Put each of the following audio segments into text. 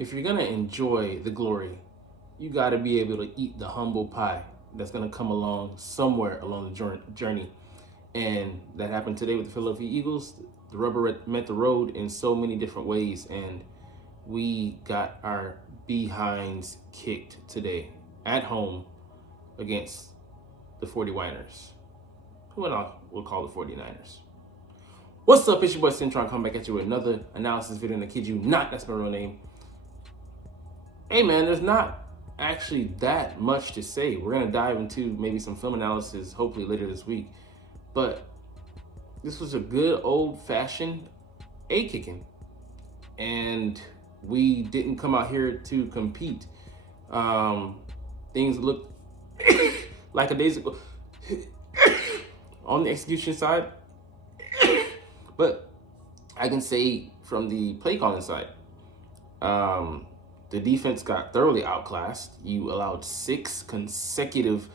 if you're gonna enjoy the glory, you got to be able to eat the humble pie that's gonna come along somewhere along the journey. And that happened today with the Philadelphia Eagles. The rubber met the road in so many different ways, and we got our behinds kicked today at home against the 49ers, who we'll call the 49ers. What's up? It's your boy Cintron, come back at you with another analysis video, and I kid you not, that's my real name. Hey man, there's not actually that much to say. We're gonna dive into maybe some film analysis hopefully later this week, but this was a good old-fashioned A-kicking, and we didn't come out here to compete. Things looked like a days ago on the execution side, but I can say from the play calling side, the defense got thoroughly outclassed. You allowed 6 consecutive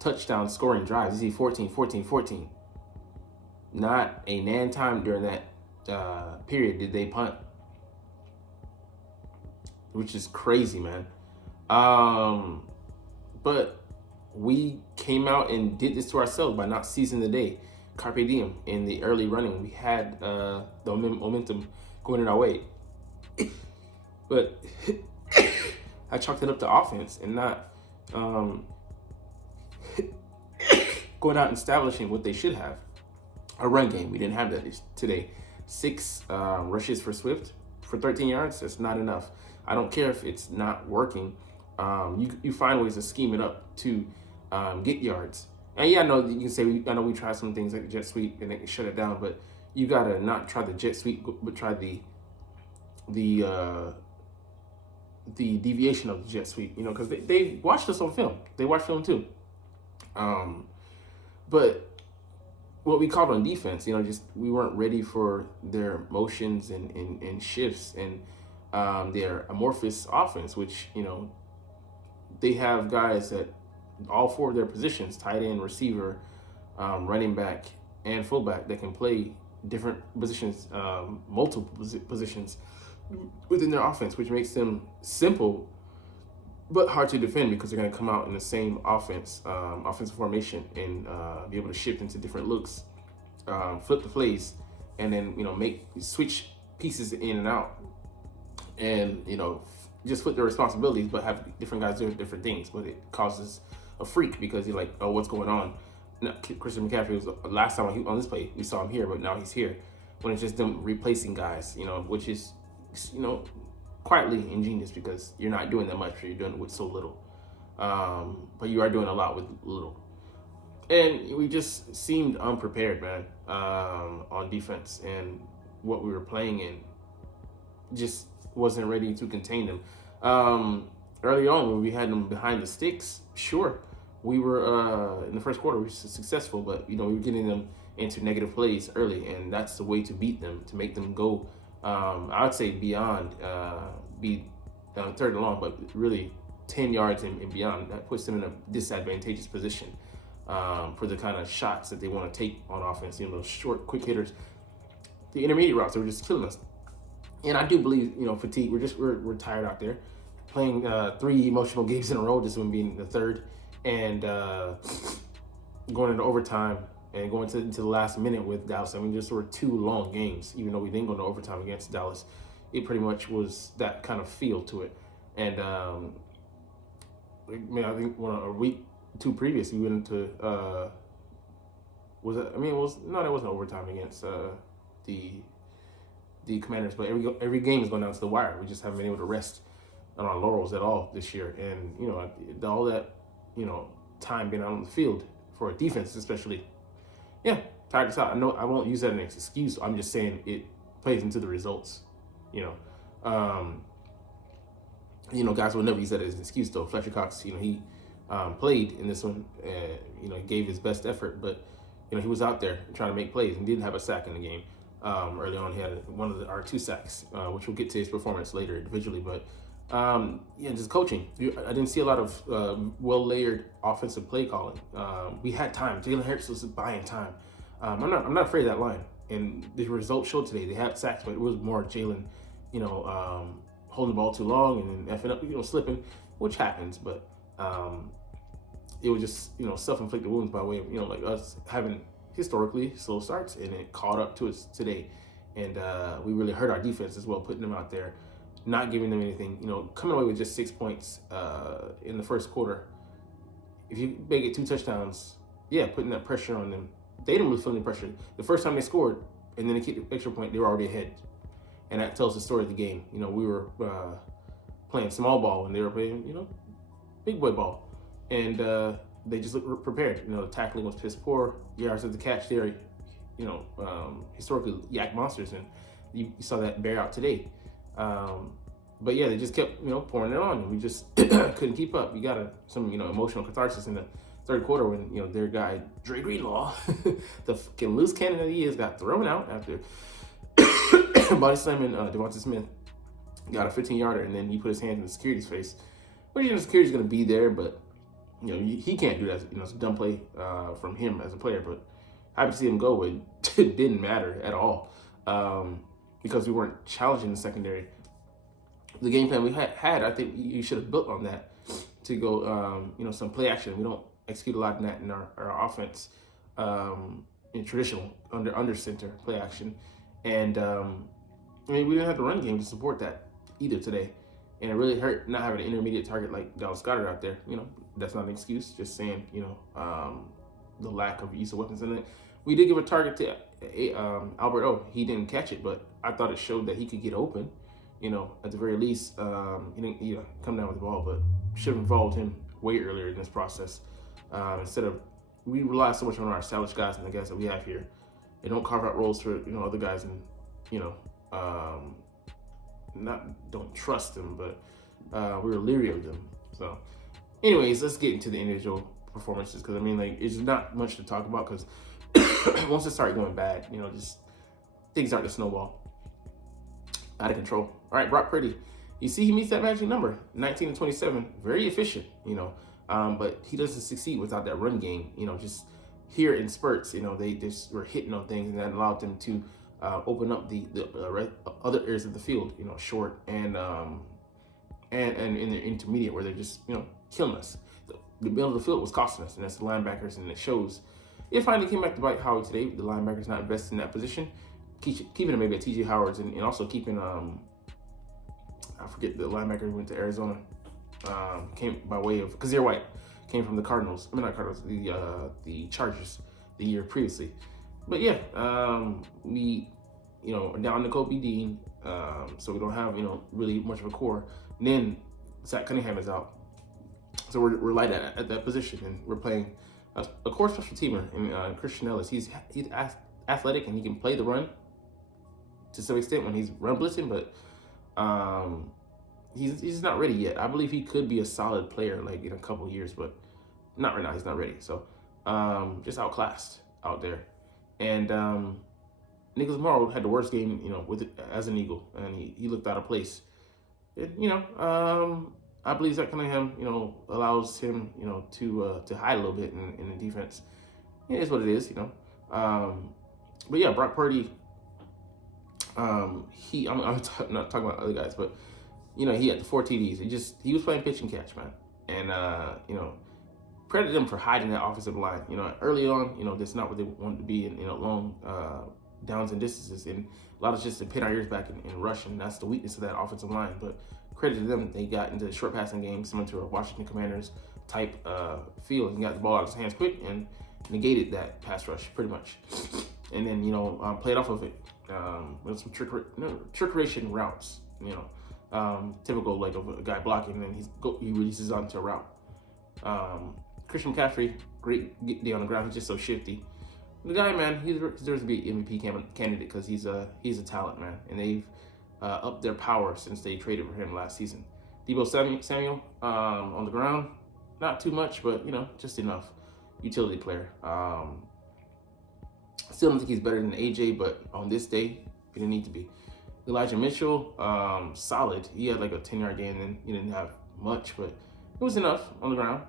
touchdown scoring drives. You see 14. Not a nan time during that period did they punt, which is crazy, man. But we came out and did this to ourselves by not seizing the day. Carpe diem in the early running. We had the momentum going in our way. But I chalked it up to offense and not going out and establishing what they should have. A run game. We didn't have that today. 6 rushes for Swift for 13 yards. That's not enough. I don't care if it's not working. You find ways to scheme it up to get yards. And yeah, I know you can say I know we tried some things like the jet sweep and they shut it down, but you gotta not try the jet sweep, but try the deviation of the jet sweep. You know, because they watched us on film. They watched film too. But what we called on defense, you know, just we weren't ready for their motions and shifts and their amorphous offense, which, you know, they have guys at all 4 of their positions, tight end, receiver, running back, and fullback, that can play different positions, multiple positions within their offense, which makes them simple but hard to defend because they're going to come out in the same offensive formation and be able to shift into different looks, flip the plays, and then, you know, switch pieces in and out, and, you know, just flip their responsibilities, but have different guys doing different things. But it causes a freak because you're like, oh, what's going on? Now, Christian McCaffrey was last time on this play, we saw him here, but now he's here. When it's just them replacing guys, you know, which is, you know, quietly ingenious because you're not doing that much, or you're doing it with so little. But you are doing a lot with little. And we just seemed unprepared, man, on defense, and what we were playing in just wasn't ready to contain them. Early on, when we had them behind the sticks, sure, we were in the first quarter we were successful, but, you know, we were getting them into negative plays early, and that's the way to beat them, to make them go. I would say beyond, be third and long, but really 10 yards and beyond. That puts them in a disadvantageous position for the kind of shots that they want to take on offense. You know, those short, quick hitters. The intermediate routes, they were just killing us. And I do believe, you know, fatigue. We're tired out there, playing 3 emotional games in a row. This one being the third, and going into overtime and going into the last minute with Dallas. I mean, just were 2 long games, even though we didn't go into overtime against Dallas. It pretty much was that kind of feel to it. And I mean, I think a week 2 previous, we went into it wasn't overtime against the Commanders, but every game is going down to the wire. We just haven't been able to rest on our laurels at all this year. And, you know, all that, you know, time being out on the field for a defense especially, yeah, tired us out. I know I won't use that as an excuse. I'm just saying it plays into the results, you know. You know, guys will never use that as an excuse, though. Fletcher Cox, you know, he played in this one, you know, he gave his best effort, but, you know, he was out there trying to make plays and didn't have a sack in the game. Early on, he had our 2 sacks, which we'll get to his performance later individually. But yeah, just coaching. I didn't see a lot of well-layered offensive play calling. We had time. Jalen Hurts was buying time. I'm not afraid of that line. And the results showed today. They had sacks, but it was more Jalen, you know, holding the ball too long and then effing up, slipping, which happens. But it was just, self-inflicted wounds by way of, like us having historically slow starts, and it caught up to us today. And we really hurt our defense as well, putting them out there, not giving them anything, coming away with just 6 points in the first quarter. If you make it 2 touchdowns, putting that pressure on them. They didn't really feel any pressure. The first time they scored, and then they kicked the extra point, they were already ahead. And that tells the story of the game. We were playing small ball, and they were playing, big boy ball. And they just looked prepared. The tackling was piss poor. Yards of the catch there, historically yak monsters, and you saw that bear out today. But yeah, they just kept, pouring it on, and we just couldn't keep up. You got some, emotional catharsis in the third quarter when, their guy, Dre Greenlaw, the fucking loose cannon that he is, got thrown out after body slamming Devonta Smith. Got a 15-yarder, and then he put his hands in the security's face. But, security's going to be there, but, he can't do that. It's a dumb play from him as a player, but happy to see him go. It didn't matter at all because we weren't challenging the secondary. The game plan we had, I think you should have built on that to go, some play action. We don't execute a lot of that in our offense in traditional under center play action. And, we didn't have the run game to support that either today. And it really hurt not having an intermediate target like Dallas Goedert out there. That's not an excuse. Just saying, the lack of use of weapons in it. We did give a target to Albert O. He didn't catch it, but I thought it showed that he could get open. At the very least, he didn't come down with the ball, but should have involved him way earlier in this process. Instead of, we rely so much on our established guys and the guys that we have here. They don't carve out roles for, other guys and, don't trust them, but we were leery of them. So anyways, let's get into the individual performances, because it's not much to talk about, because once it started going bad, just things start to snowball out of control. All right, Brock Purdy, you see he meets that magic number, 19 and 27, very efficient, but he doesn't succeed without that run game, just here in spurts, they just were hitting on things, and that allowed them to open up the other areas of the field, short and in the intermediate, where they're just, killing us. The middle of the field was costing us, and that's the linebackers, and it shows. It finally came back to bite Howard today. The linebackers not invested in that position, keeping him maybe at T.J. Howard's, and also keeping, I forget the linebacker who went to Arizona, came by way of, because they're white, came from the Cardinals. Not Cardinals, the Chargers the year previously. But yeah, we, down to Kobe Dean, so we don't have, really much of a core. And then Zach Cunningham is out. So we're light at that position, and we're playing a core special teamer in Christian Ellis. He's athletic, and he can play the run to some extent when he's run blitzing, but he's not ready yet. I believe he could be a solid player like in a couple of years, but not right now. He's not ready. So just outclassed out there. And Nicholas Morrow had the worst game, with it, as an Eagle, and he looked out of place. And, I believe Zach Cunningham, allows him, to hide a little bit in the defense. It is what it is, But yeah, Brock Purdy, I'm not talking about other guys, but he had the 4 TDs. He was playing pitch and catch, man. And credit them for hiding that offensive line. Early on, that's not what they wanted to be in long downs and distances, and a lot of just to pin our ears back and rush, and that's the weakness of that offensive line. But credit to them, they got into the short passing game, similar to a Washington Commanders type field, and got the ball out of his hands quick and negated that pass rush pretty much. And then played off of it with some trickeration routes. Typical like of a guy blocking, and then he releases onto a route. Christian McCaffrey, great day on the ground. He's just so shifty. The guy, man, he deserves to be MVP candidate because he's a talent, man, and they've upped their power since they traded for him last season. Deebo Samuel on the ground, not too much, but just enough. Utility player. Still don't think he's better than AJ, but on this day, he didn't need to be. Elijah Mitchell, solid. He had like a 10-yard gain, and he didn't have much, but it was enough on the ground.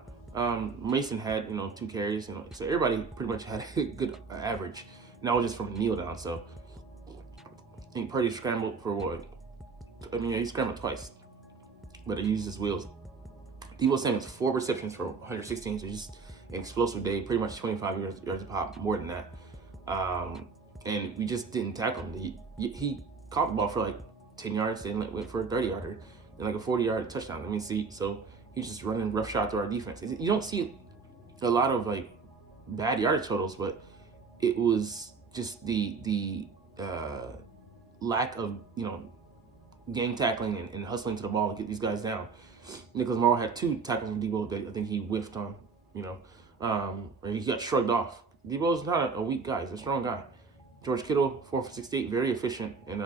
Mason had, 2 carries, so everybody pretty much had a good average. And that was just from a kneel down. So I think Purdy scrambled for I mean, he scrambled twice, but he used his wheels. Deebo Samuel's 4 receptions for 116, so just an explosive day, pretty much 25 yards a pop, more than that. And we just didn't tackle him. He caught the ball for like 10 yards, then went for a 30-yarder, and like a 40-yard touchdown. I mean, so he's just running roughshod through our defense. You don't see a lot of like bad yardage totals, but it was just the lack of game tackling and hustling to the ball to get these guys down. Nicholas Morrow had 2 tackles on Deebo that I think he whiffed on, and he got shrugged off. Deebo's not a weak guy; he's a strong guy. George Kittle, 4 for 68, very efficient, and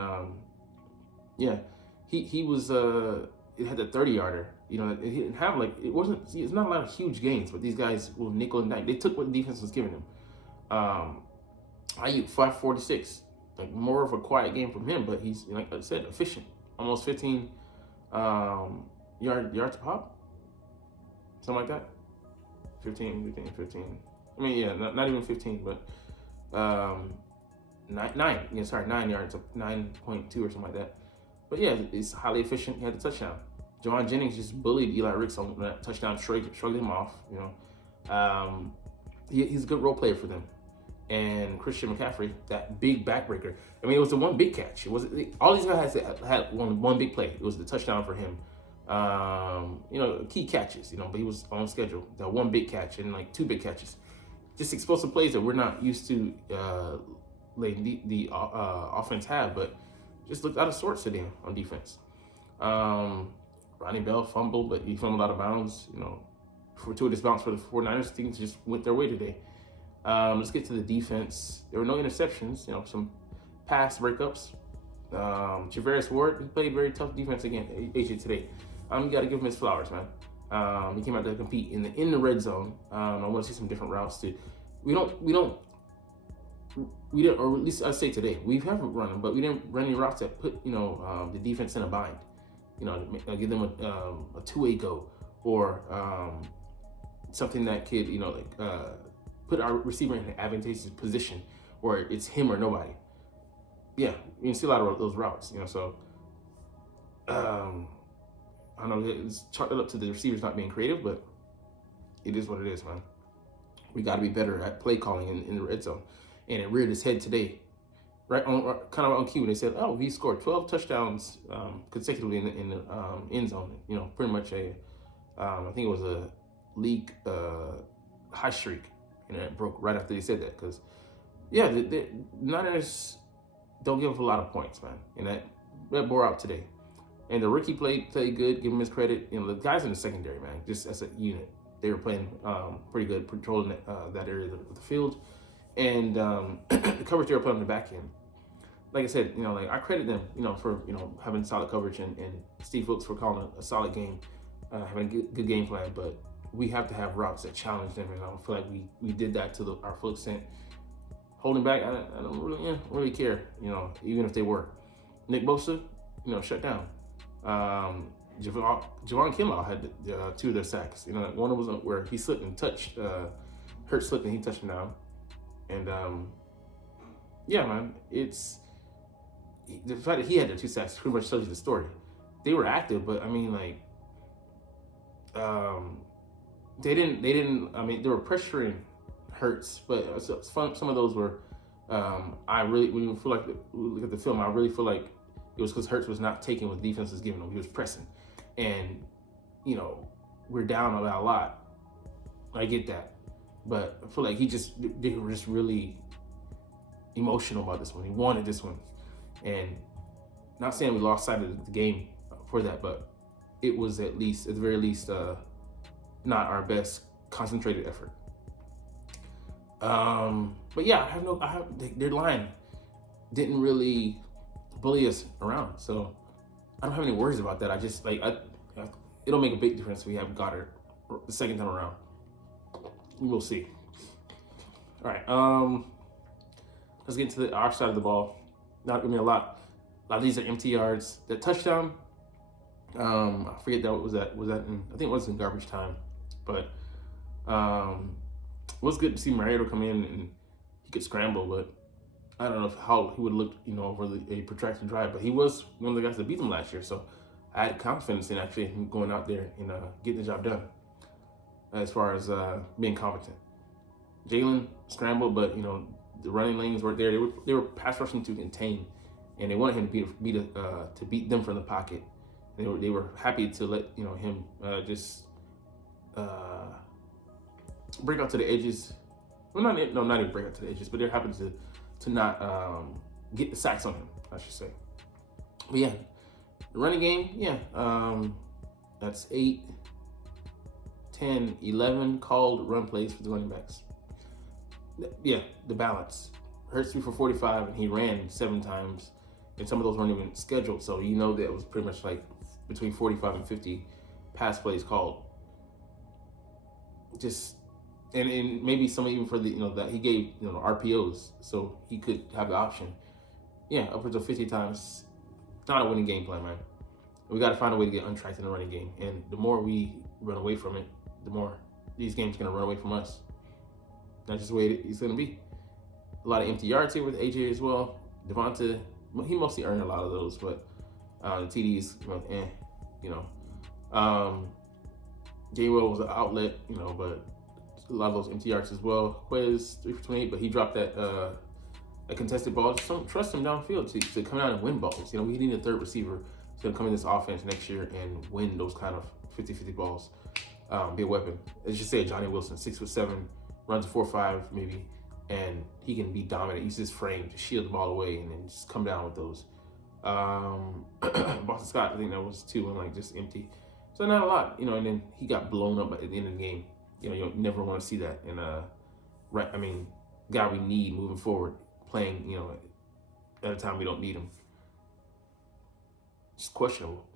he was it had the 30-yarder. He didn't have it's not a lot of huge gains, but these guys will nickel and dime. They took what the defense was giving them. Ayuk 546, like more of a quiet game from him, but he's like I said, efficient, almost 15 yards a pop, something like that. 15. I mean, yeah, not even 15, but 9 yards, 9.2 or something like that. But yeah, it's highly efficient. He had the touchdown. Javon Jennings just bullied Eli Ricks on that touchdown, shrugged him off. He's a good role player for them. And Christian McCaffrey, that big backbreaker. I mean, it was the one big catch. It was all these guys had one big play. It was the touchdown for him. Key catches. But he was on schedule. That one big catch and like 2 big catches. Just explosive plays that we're not used to letting the offense have, but just looked out of sorts today on defense. Ronnie Bell fumbled, but he fumbled out of bounds. Fortuitous bounce for the 49ers. Things just went their way today. Let's get to the defense. There were no interceptions. Some pass breakups. Javarius Ward, he played very tough defense against AJ today. You got to give him his flowers, man. He came out to compete in the red zone. I want to see some different routes too. We didn't, or at least I say today, we haven't run them, but we didn't run any routes that put the defense in a bind. Give them a 2-way go or something that could put our receiver in an advantageous position where it's him or nobody. Yeah, you can see a lot of those routes. So I know it's chalked up to the receivers not being creative, but it is what it is, man. We got to be better at play calling in the red zone. And it reared its head today, right on kind of on cue. They said, "Oh, he scored 12 touchdowns consecutively in the end zone." Pretty much I think it was a league high streak, and it broke right after they said that. Because the Niners don't give up a lot of points, man, and that bore out today. And the rookie played good. Give him his credit. The guys in the secondary, man, just as a unit, they were playing pretty good, patrolling that area of the field. And the coverage they were playing on the back end. Like I said, I credit them, for having solid coverage and Steve Wilkes for calling a solid game, having a good game plan. But we have to have routes that challenge them, and I don't feel like we did that to our full extent. Holding back, I don't really care, even if they were. Nick Bosa, shut down. Javon Kinlaw had 2 of their sacks. One was where he slipped and touched. Hurt slipped and he touched him down. And man, it's the fact that he had their 2 sacks pretty much tells you the story. They were active, but I mean, they didn't. I mean, they were pressuring Hurts, but some of those were. When you feel like look at the film, I really feel like it was because Hurts was not taking what the defense was giving him. He was pressing, and we're down a lot. I get that. But I feel like they were just really emotional about this one. He wanted this one. And not saying we lost sight of the game for that, but it was at the very least, not our best concentrated effort. But yeah, their line didn't really bully us around. So I don't have any worries about that. I just, it'll make a big difference if we have Goddard the second time around. We'll see. All right. Let's get into our side of the ball. Not gonna be a lot. A lot of these are empty yards. The touchdown. I forget that was that in, I think it was in garbage time, but it was good to see Mariota come in and he could scramble, but I don't know how he would have looked, over a protracted drive, but he was one of the guys that beat them last year. So I had confidence in actually him going out there and getting the job done as far as being competent. Jalen scrambled, but the running lanes weren't there. They were pass rushing to contain, and they wanted him to beat them from the pocket. They were happy to let him just break out to the edges. Well, not even break out to the edges, but they're happy to not get the sacks on him, I should say. But yeah, the running game, that's 8, 10, 11 called run plays for the running backs. Yeah, the balance. Hurts threw for 45, and he ran 7 times, and some of those weren't even scheduled. So that it was pretty much like between 45 and 50 pass plays called. Just and maybe some even for the that he gave RPOs, so he could have the option. Yeah, upwards of 50 times. Not a winning game plan, man. We got to find a way to get untracked in the running game, and the more we run away from it, the more these games are gonna run away from us. That's just the way it's going to be. A lot of empty yards here with AJ as well. Devonta, he mostly earned a lot of those, but the TDs, Gainwell was an outlet, but a lot of those empty yards as well. Quez, 3 for 28, but he dropped that a contested ball. Just don't trust him downfield to come out and win balls. We need a third receiver who's going to come in this offense next year and win those kind of 50-50 balls, be a weapon. Let's just say Johnny Wilson, 6'7", runs a 4.5 maybe, and he can be dominant. Use his frame to shield the ball away and then just come down with those. Boston Scott, I think that was 2 and just empty. So not a lot, and then he got blown up at the end of the game. You never want to see that. And guy we need moving forward, playing, at a time we don't need him. Just questionable.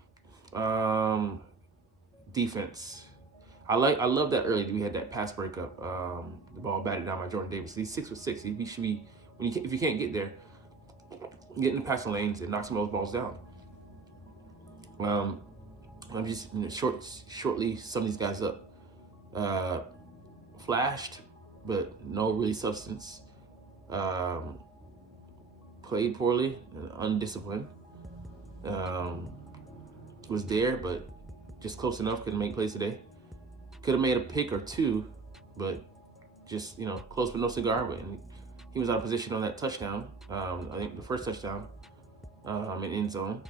Defense. I love that early we had that pass breakup. The ball batted down by Jordan Davis. He's 6'6". He should be if you can't get there, get in the passing lanes and knock some of those balls down. I'm just shortly some of these guys up. Flashed, but no really substance. Played poorly and undisciplined. Was there, but just close enough. Couldn't make plays today. Could have made a pick or 2, but just close but no cigar. But he was out of position on that touchdown. I think the first touchdown in end zone.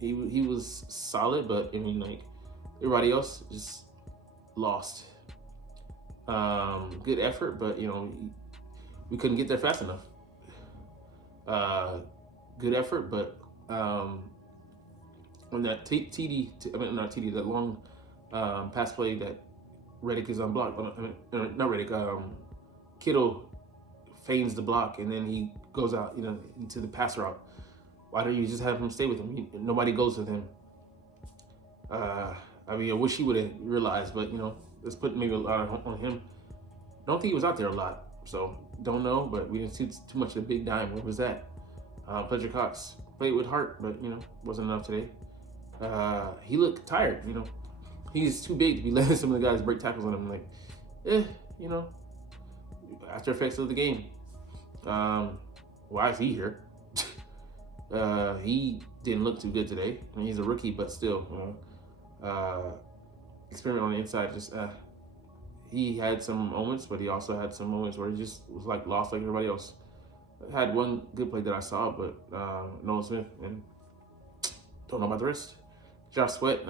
He was solid, but everybody else just lost. Good effort, but we couldn't get there fast enough. Good effort, but on that that long pass play that Reddick is unblocked. Not Reddick. Kittle feigns the block, and then he goes out, into the pass route. Why don't you just have him stay with him? Nobody goes with him. I wish he would have realized, but let's put maybe a lot on him. I don't think he was out there a lot, so don't know. But we didn't see too much of the big dime. What was that? Fletcher Cox played with heart, but wasn't enough today. He looked tired. He's too big to be letting some of the guys break tackles on him. After effects of the game. Why is he here? He didn't look too good today. He's a rookie, but still, experiment on the inside. He had some moments, but he also had some moments where he just was lost like everybody else. I had one good play that I saw, but Nolan Smith, and don't know about the rest. Josh Sweat,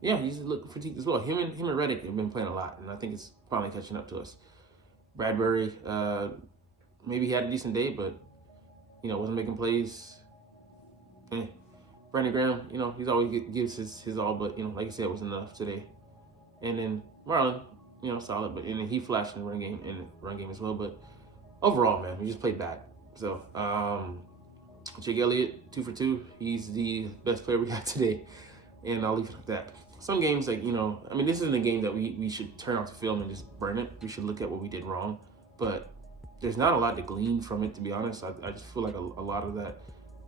he's looking fatigued as well. Him and Reddick have been playing a lot, and I think it's finally catching up to us. Bradbury, maybe he had a decent day, but wasn't making plays. Brandon Graham, he's always gives his all, but like I said, it was enough today. And then Marlon, solid, but and then he flashed in the run game as well. But overall, man, we just played bad. So Jake Elliott, 2 for 2. He's the best player we had today, and I'll leave it at that. Some games, this isn't a game that we should turn off the film and just burn it. We should look at what we did wrong, but there's not a lot to glean from it, to be honest. I just feel like a lot of that,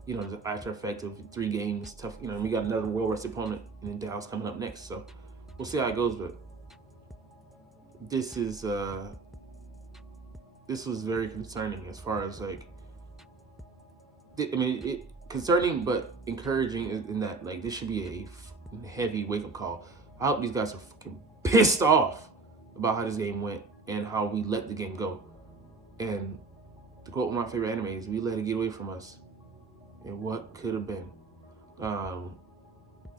the after effect of 3 games, tough. We got another well-rested opponent, and then Dallas coming up next. So we'll see how it goes. But this is this was very concerning as far as like, I mean, concerning but encouraging in that like this should be a heavy wake up call. I hope these guys are fucking pissed off about how this game went and how we let the game go. And to quote one of my favorite animes, we let it get away from us. And what could have been. And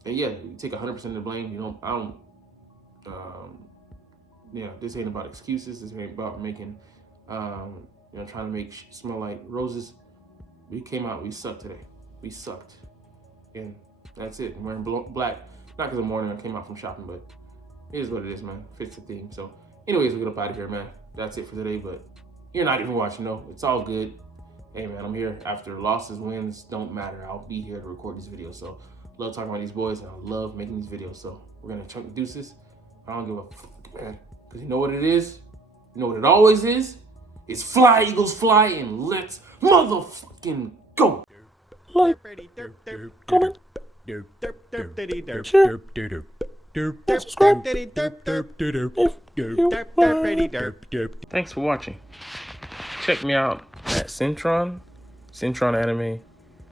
yeah, you take 100% of the blame. You know, I don't. This ain't about excuses. This ain't about making, trying to make smell like roses. We came out. We sucked today. We sucked, and that's it. I'm wearing black, not because of morning. I came out from shopping, but it is what it is, man. Fits the theme. So, anyways, we get up out of here, man. That's it for today. But you're not even watching, though. It's all good. Hey, man, I'm here. After losses, wins don't matter. I'll be here to record these videos. So, love talking about these boys, and I love making these videos. So, we're gonna chunk the deuces. I don't give a fuck, man. Because you know what it is? You know what it always is? It's fly, Eagles, fly, and let's motherfucking go. Like, comment, share, and subscribe if you Thanks for watching. Check me out at Cintron, Cintron Anime,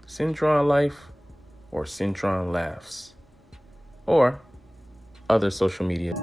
Cintron Life, or Cintron Laughs, or other social media.